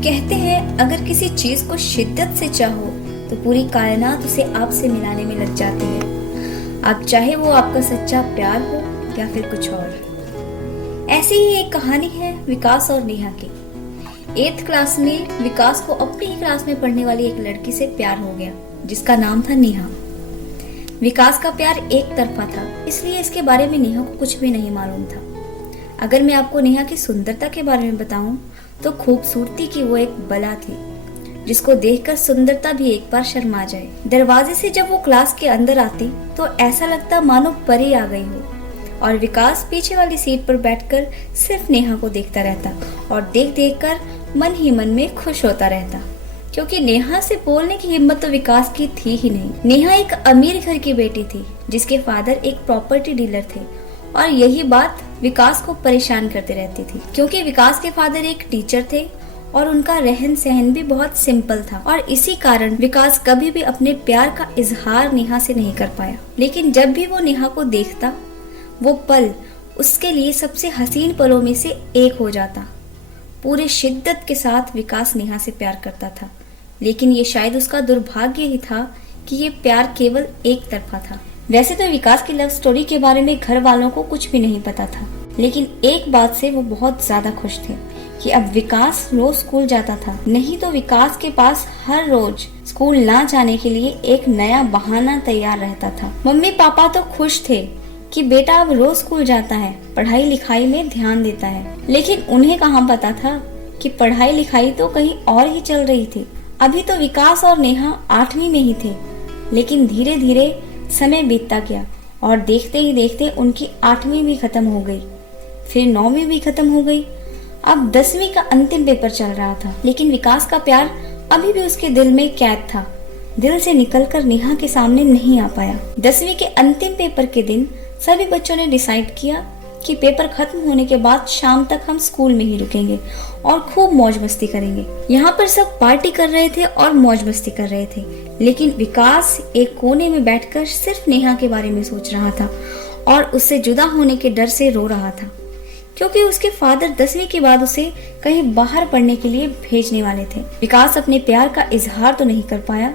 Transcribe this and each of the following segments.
कहते हैं अगर किसी चीज को शिद्दत से चाहो तो पूरी कायनात उसे आपसे मिलाने में लग जाती है। अब चाहे वो आपका सच्चा प्यार हो या फिर कुछ और। ऐसी ही एक कहानी है विकास और नेहा की। 8th क्लास में विकास को अपनी ही क्लास में पढ़ने वाली एक लड़की से प्यार हो गया जिसका नाम था नेहा। विकास का प्यार एक तरफा था, इसलिए इसके बारे में नेहा को कुछ भी नहीं मालूम था। अगर मैं आपको नेहा की सुंदरता के बारे में बताऊं तो खूबसूरती की वो एक बला थी जिसको देखकर सुंदरता भी एक बार शर्मा जाए। दरवाजे से जब वो क्लास के अंदर आती तो ऐसा लगता मानो परी आ गई हो, और विकास पीछे वाली सीट पर बैठकर सिर्फ नेहा को देखता रहता और देख देख कर मन ही मन में खुश होता रहता, क्योंकि नेहा से बोलने की हिम्मत तो विकास की थी ही नहीं। नेहा एक अमीर घर की बेटी थी जिसके फादर एक प्रॉपर्टी डीलर थे, और यही बात विकास को परेशान करती रहती थी क्योंकि विकास के फादर एक टीचर थे और उनका रहन सहन भी बहुत सिंपल था, और इसी कारण विकास कभी भी अपने प्यार का इजहार नेहा से नहीं कर पाया। लेकिन जब भी वो नेहा को देखता वो पल उसके लिए सबसे हसीन पलों में से एक हो जाता। पूरे शिद्दत के साथ विकास नेहा से प्यार करता था, लेकिन ये शायद उसका दुर्भाग्य ही था कि ये प्यार केवल एक तरफा था। वैसे तो विकास की लव स्टोरी के बारे में घर वालों को कुछ भी नहीं पता था, लेकिन एक बात से वो बहुत ज्यादा खुश थे कि अब विकास रोज स्कूल जाता था। नहीं तो विकास के पास हर रोज स्कूल ना जाने के लिए एक नया बहाना तैयार रहता था। मम्मी पापा तो खुश थे कि बेटा अब रोज स्कूल जाता है, पढ़ाई लिखाई में ध्यान देता है, लेकिन उन्हें कहाँ पता था कि पढ़ाई लिखाई तो कहीं और ही चल रही थी। अभी तो विकास और नेहा 8वीं में ही थे, लेकिन धीरे धीरे समय बीतता गया और देखते ही देखते उनकी 8वीं भी खत्म हो गई, फिर 9वीं भी खत्म हो गई। अब 10वीं का अंतिम पेपर चल रहा था, लेकिन विकास का प्यार अभी भी उसके दिल में कैद था, दिल से निकलकर नेहा के सामने नहीं आ पाया। 10वीं के अंतिम पेपर के दिन सभी बच्चों ने डिसाइड किया कि पेपर खत्म होने के बाद शाम तक हम स्कूल में ही रुकेंगे और खूब मौज मस्ती करेंगे। यहाँ पर सब पार्टी कर रहे थे और मौज मस्ती कर रहे थे, लेकिन विकास एक कोने में बैठकर सिर्फ नेहा के बारे में सोच रहा था और उससे जुदा होने के डर से रो रहा था, क्योंकि उसके फादर 10वीं के बाद उसे कहीं बाहर पढ़ने के लिए भेजने वाले थे। विकास अपने प्यार का इजहार तो नहीं कर पाया,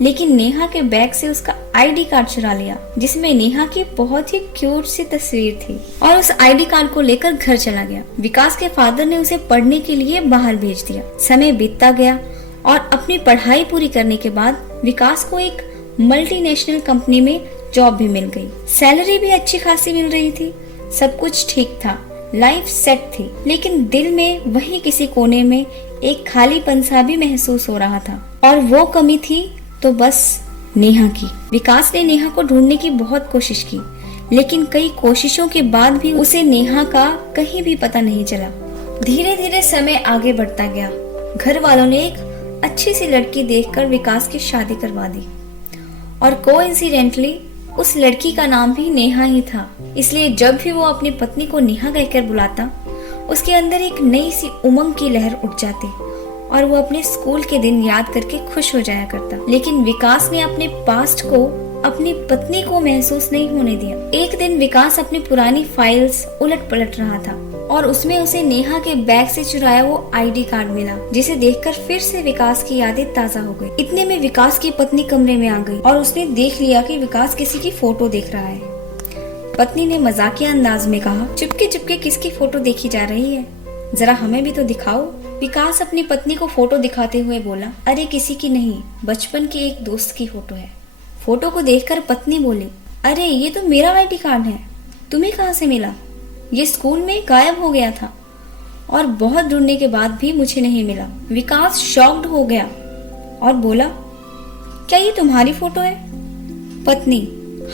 लेकिन नेहा के बैग से उसका आईडी कार्ड चुरा लिया जिसमें नेहा की बहुत ही क्यूट सी तस्वीर थी, और उस आईडी कार्ड को लेकर घर चला गया। विकास के फादर ने उसे पढ़ने के लिए बाहर भेज दिया। समय बीतता गया और अपनी पढ़ाई पूरी करने के बाद विकास को एक मल्टीनेशनल कंपनी में जॉब भी मिल गई। सैलरी भी अच्छी खासी मिल रही थी, सब कुछ ठीक था, लाइफ सेट थी, लेकिन दिल में वहीं किसी कोने में एक खालीपन सा भी महसूस हो रहा था, और वो कमी थी तो बस नेहा की। विकास ने नेहा को ढूंढने की बहुत कोशिश की, लेकिन कई कोशिशों के बाद भी उसे नेहा का कहीं भी पता नहीं चला। धीरे धीरे समय आगे बढ़ता गया। घर वालों ने एक अच्छी सी लड़की देखकर विकास की शादी करवा दी, और कोइंसिडेंटली उस लड़की का नाम भी नेहा ही था। इसलिए जब भी वो अपनी पत्नी को नेहा कहकर बुलाता उसके अंदर एक नई सी उमंग की लहर उठ जाती और वो अपने स्कूल के दिन याद करके खुश हो जाया करता। लेकिन विकास ने अपने पास्ट को अपनी पत्नी को महसूस नहीं होने दिया। एक दिन विकास अपनी पुरानी फाइल्स उलट पलट रहा था और उसमें उसे नेहा के बैग से चुराया वो आईडी कार्ड मिला, जिसे देखकर फिर से विकास की यादें ताजा हो गई। इतने में विकास की पत्नी कमरे में आ गई और उसने देख लिया कि विकास किसी की फोटो देख रहा है। पत्नी ने मजाकिया अंदाज में कहा, चुपके चुपके किसकी फोटो देखी जा रही है, जरा हमें भी तो दिखाओ। विकास अपनी पत्नी को फोटो दिखाते हुए बोला, अरे किसी की नहीं, बचपन के एक दोस्त की फोटो है। फोटो को देखकर पत्नी बोली, अरे ये तो मेरा आईडी कार्ड है, तुम्हें कहाँ से मिला? ये स्कूल में गायब हो गया था और बहुत ढूंढने के बाद भी मुझे नहीं मिला। विकास शॉक्ड हो गया और बोला, क्या ये तुम्हारी फोटो है? पत्नी,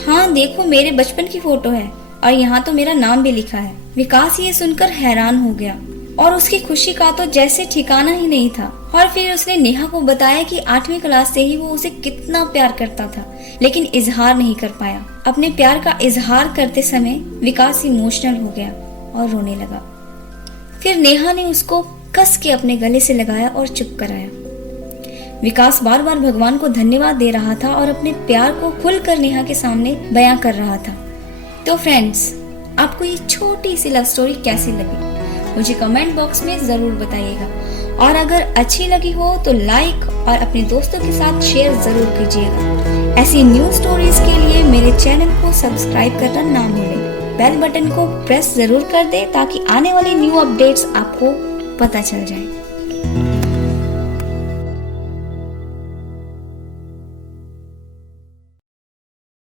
हाँ देखो मेरे बचपन की फोटो है और यहाँ तो मेरा नाम भी लिखा है। विकास ये सुनकर हैरान हो गया और उसकी खुशी का तो जैसे ठिकाना ही नहीं था, और फिर उसने नेहा को बताया कि 8वीं क्लास से ही वो उसे कितना प्यार करता था, लेकिन इजहार नहीं कर पाया। अपने प्यार का इजहार करते समय विकास इमोशनल हो गया और रोने लगा। फिर नेहा ने उसको कस के अपने गले से लगाया और चुप कराया। विकास बार बार भगवान को धन्यवाद दे रहा था और अपने प्यार को खुलकर नेहा के सामने बयां कर रहा था। तो फ्रेंड्स, आपको ये छोटी सी लव स्टोरी कैसी लगी मुझे कमेंट बॉक्स में जरूर बताइएगा, और अगर अच्छी लगी हो तो लाइक और अपने दोस्तों के साथ शेयर जरूर कीजिएगा। ऐसी न्यू स्टोरीज के लिए मेरे चैनल को सब्सक्राइब करना ना भूलें। बेल बटन को प्रेस जरूर कर दें ताकि आने वाली न्यू अपडेट्स आपको पता चल जाए।